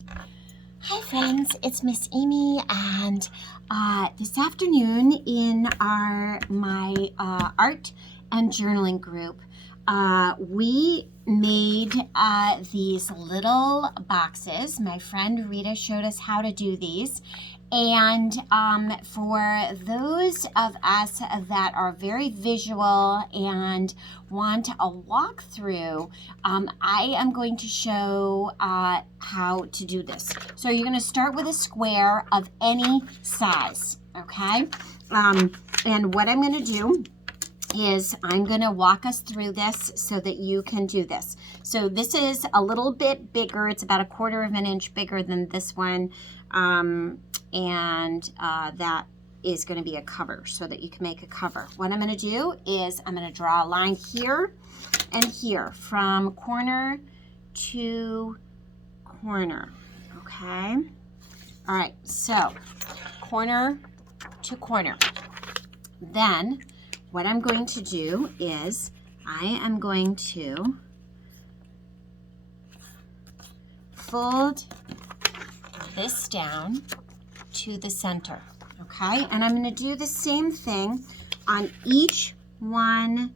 Hi friends, it's Miss Amy, and this afternoon in my art and journaling group, we made these little boxes. My friend Rita showed us how to do these. And for those of us that are very visual and want a walkthrough, I am going to show how to do this. So you're going to start with a square of any size, okay? And what I'm going to do is I'm going to walk us through this so that you can do this. So this is a little bit bigger. It's about 1/4 of an inch bigger than this one. That is going to be a cover so that you can make a cover. What I'm going to do is I'm going to draw a line here and here from corner to corner. Okay. All right. So corner to corner. Then what I'm going to do is I am going to fold this down to the center, okay? And I'm going to do the same thing on each one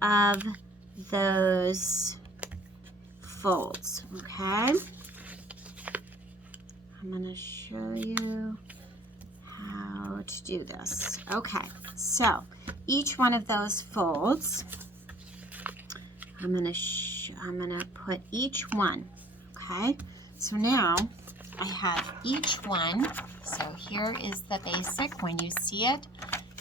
of those folds, okay? I'm going to show you how to do this. Okay, so each one of those folds, I'm going to put each one, okay? So now I have each one. So here is the basic when you see it,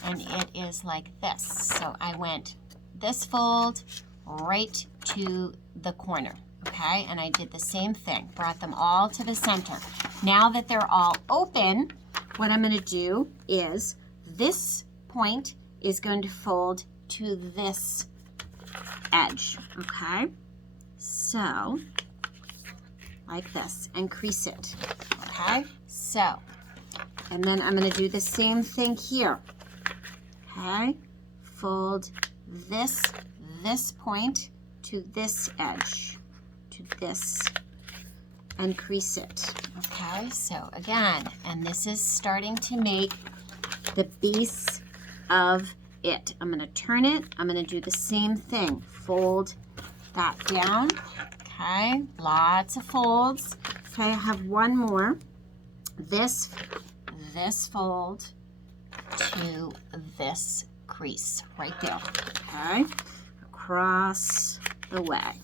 and it is like this. So I went this fold right to the corner, okay? And I did the same thing, brought them all to the center. Now that they're all open, what I'm going to do is this point is going to fold to this edge, okay? So like this, and crease it, okay? So, and then I'm going to do the same thing here, okay? Fold this point to this edge, to this, and crease it, okay? So again, and this is starting to make the base of it. I'm going to turn it. I'm going to do the same thing. Fold that down. Okay, lots of folds. Okay, I have one more. This fold to this crease right there. Okay, across the way.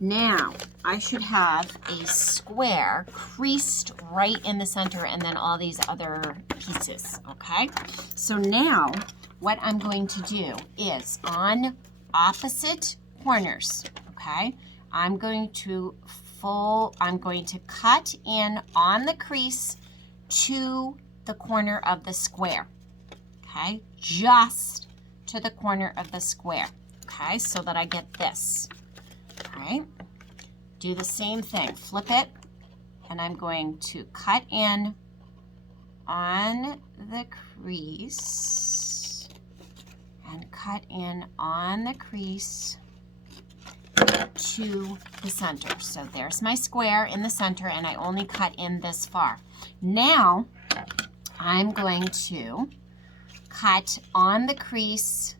Now, I should have a square creased right in the center and then all these other pieces, okay? So now, what I'm going to do is on opposite corners, okay? I'm going to cut in on the crease to the corner of the square, okay? Just to the corner of the square, okay? So that I get this. All right, do the same thing, flip it, and I'm going to cut in on the crease and cut in on the crease to the center. So there's my square in the center, and I only cut in this far. Now I'm going to cut on the crease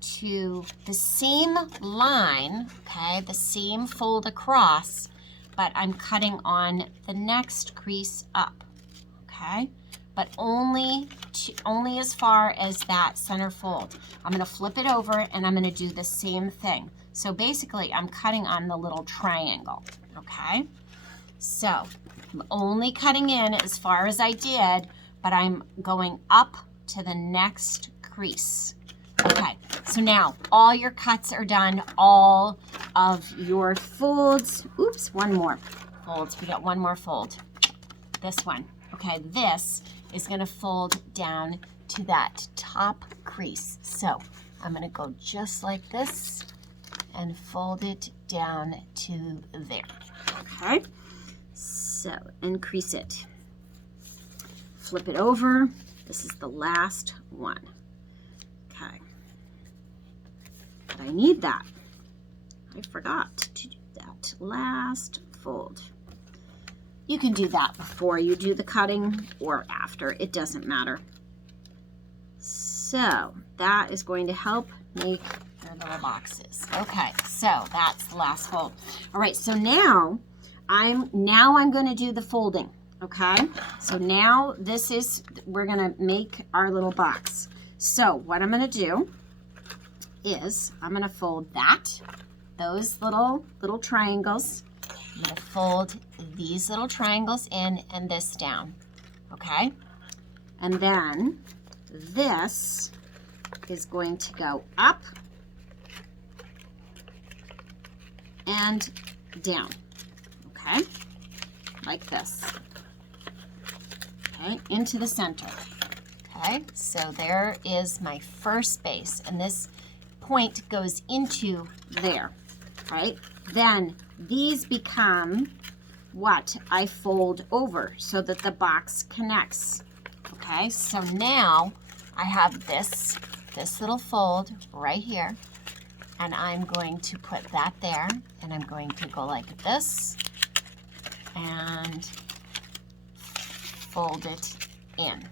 to the same line, okay, the same fold across, but I'm cutting on the next crease up, okay, but only as far as that center fold. I'm going to flip it over and I'm going to do the same thing. So basically I'm cutting on the little triangle, okay? So I'm only cutting in as far as I did, but I'm going up to the next crease. Okay, so now all your cuts are done, all of your folds. Oops, one more folds. We got one more fold. This one. Okay, this is going to fold down to that top crease. So I'm going to go just like this and fold it down to there. Okay, so and crease it. Flip it over. This is the last one. Okay. But I need that. I forgot to do that last fold. You can do that before you do the cutting or after. It doesn't matter. So that is going to help make your little boxes. Okay, so that's the last fold. All right, so now I'm going to do the folding. Okay, so now we're gonna make our little box. So what I'm gonna do is I'm gonna fold those little triangles. I'm gonna fold these little triangles in and this down, okay? And then this is going to go up and down, okay? Like this. Okay, into the center. Okay, so there is my first base, and this point goes into there, right? Then these become what I fold over so that the box connects. Okay, so now I have this little fold right here, and I'm going to put that there, and I'm going to go like this and fold it in.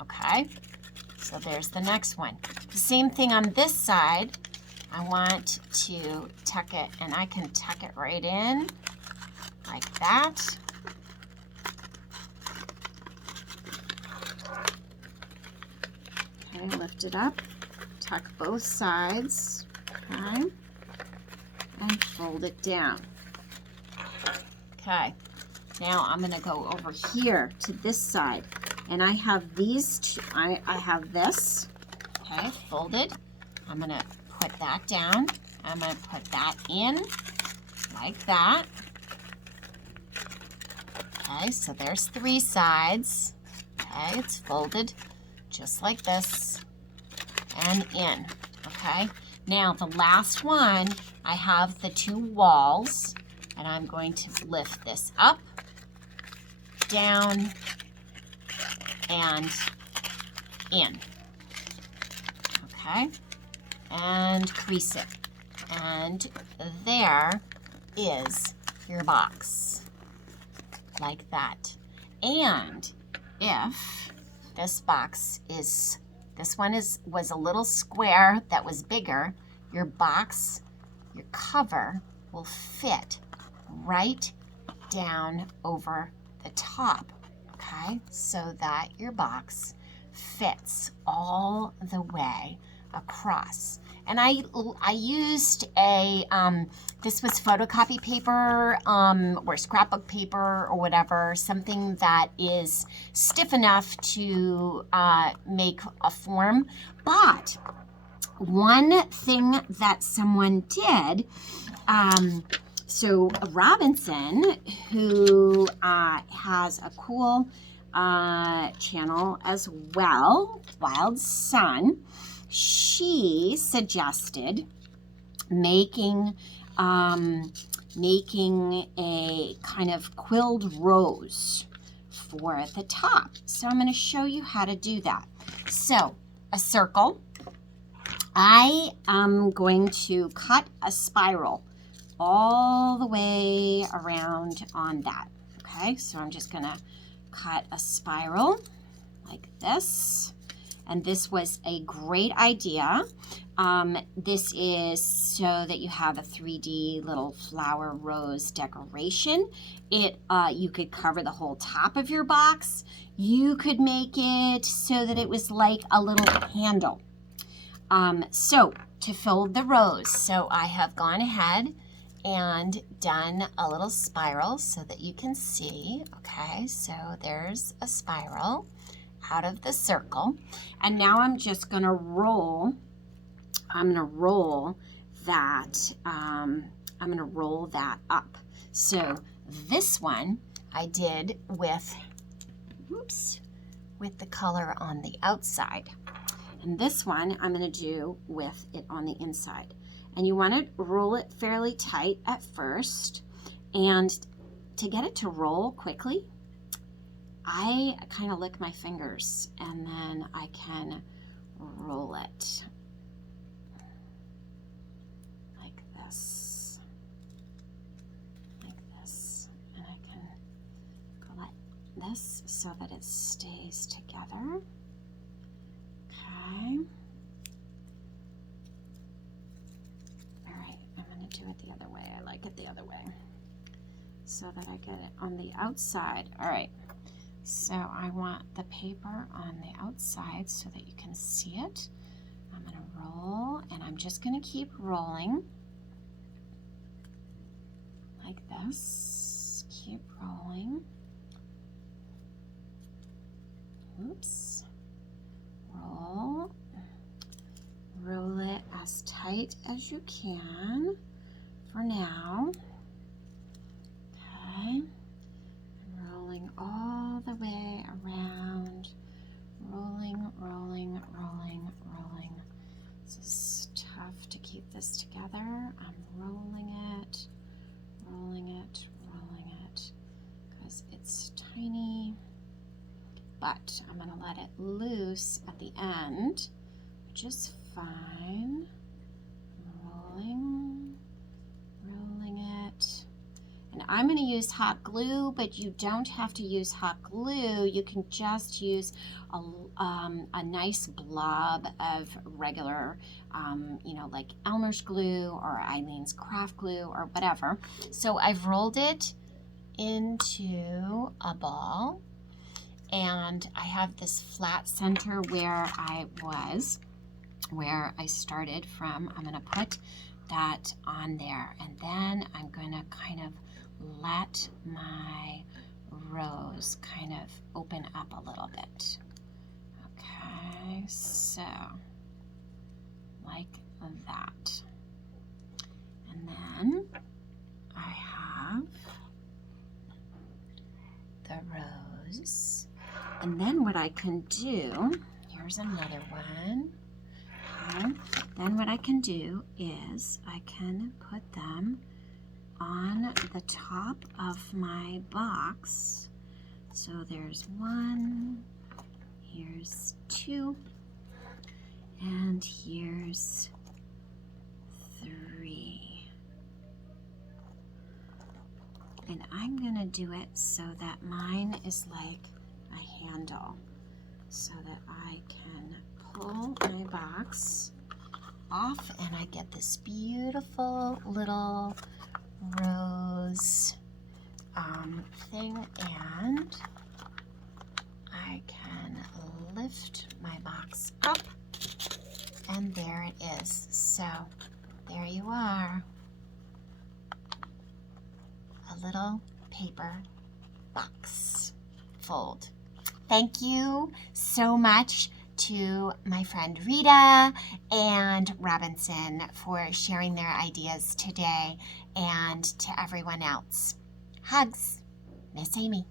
Okay, so there's the next one. The same thing on this side. I want to tuck it, and I can tuck it right in like that. Okay, lift it up, tuck both sides, okay, and fold it down. Okay, now I'm going to go over here to this side, and I have these two, I have this, okay, folded. I'm going to put that down. I'm going to put that in like that. Okay, so there's 3 sides. Okay, it's folded just like this and in. Okay, now the last one, I have the 2 walls, and I'm going to lift this up, down, and in. Okay, and crease it. And there is your box, like that. And if this box is, this one was a little square that was bigger, your box, your cover will fit right down over the top, okay? So that your box fits all the way across. And I used a, this was photocopy paper or scrapbook paper or whatever, something that is stiff enough to make a form. But one thing that someone did, so Robinson, who has a cool channel as well, Wild Sun, she suggested making a kind of quilled rose for the top. So I'm going to show you how to do that. So a circle. I am going to cut a spiral all the way around on that. Okay, so I'm just going to cut a spiral like this. And this was a great idea. This is so that you have a 3D little flower rose decoration. You could cover the whole top of your box. You could make it so that it was like a little handle. So to fold the rose, so I have gone ahead and done a little spiral so that you can see. Okay, so there's a spiral out of the circle, and now I'm just going to roll. I'm going to roll that. I'm going to roll that up. So this one I did with, with the color on the outside, and this one I'm going to do with it on the inside. And you want to roll it fairly tight at first, and to get it to roll quickly, I kind of lick my fingers, and then I can roll it like this, this so that it stays together. Okay. All right, I'm going to do it the other way. I like it the other way so that I get it on the outside. All right, so I want the paper on the outside so that you can see it. I'm going to roll, and I'm just going to keep rolling like this. Keep rolling. Oops. Roll. Roll it as tight as you can for now. Okay. And rolling all the way around. Rolling, rolling, rolling, rolling. This is tough to keep this together. I'm rolling it, rolling it, rolling it, because it's tiny. But I'm going to let it loose at the end, which is fine. Rolling, rolling it. And I'm going to use hot glue, but you don't have to use hot glue. You can just use a nice blob of regular, you know, like Elmer's glue or Eileen's craft glue or whatever. So I've rolled it into a ball. And I have this flat center where I started from. I'm going to put that on there, and then I'm going to kind of let my rose kind of open up a little bit. Okay, so like that. And then I have the rose. And then what I can do, here's another one. Okay. Then what I can do is I can put them on the top of my box. So there's one, here's two, and here's three. And I'm gonna do it so that mine is like a handle, so that I can pull my box off and I get this beautiful little rose thing, and I can lift my box up, and there it is. So there you are, a little paper box fold. Thank you so much to my friend Rita and Robinson for sharing their ideas today, and to everyone else. Hugs, Miss Amy.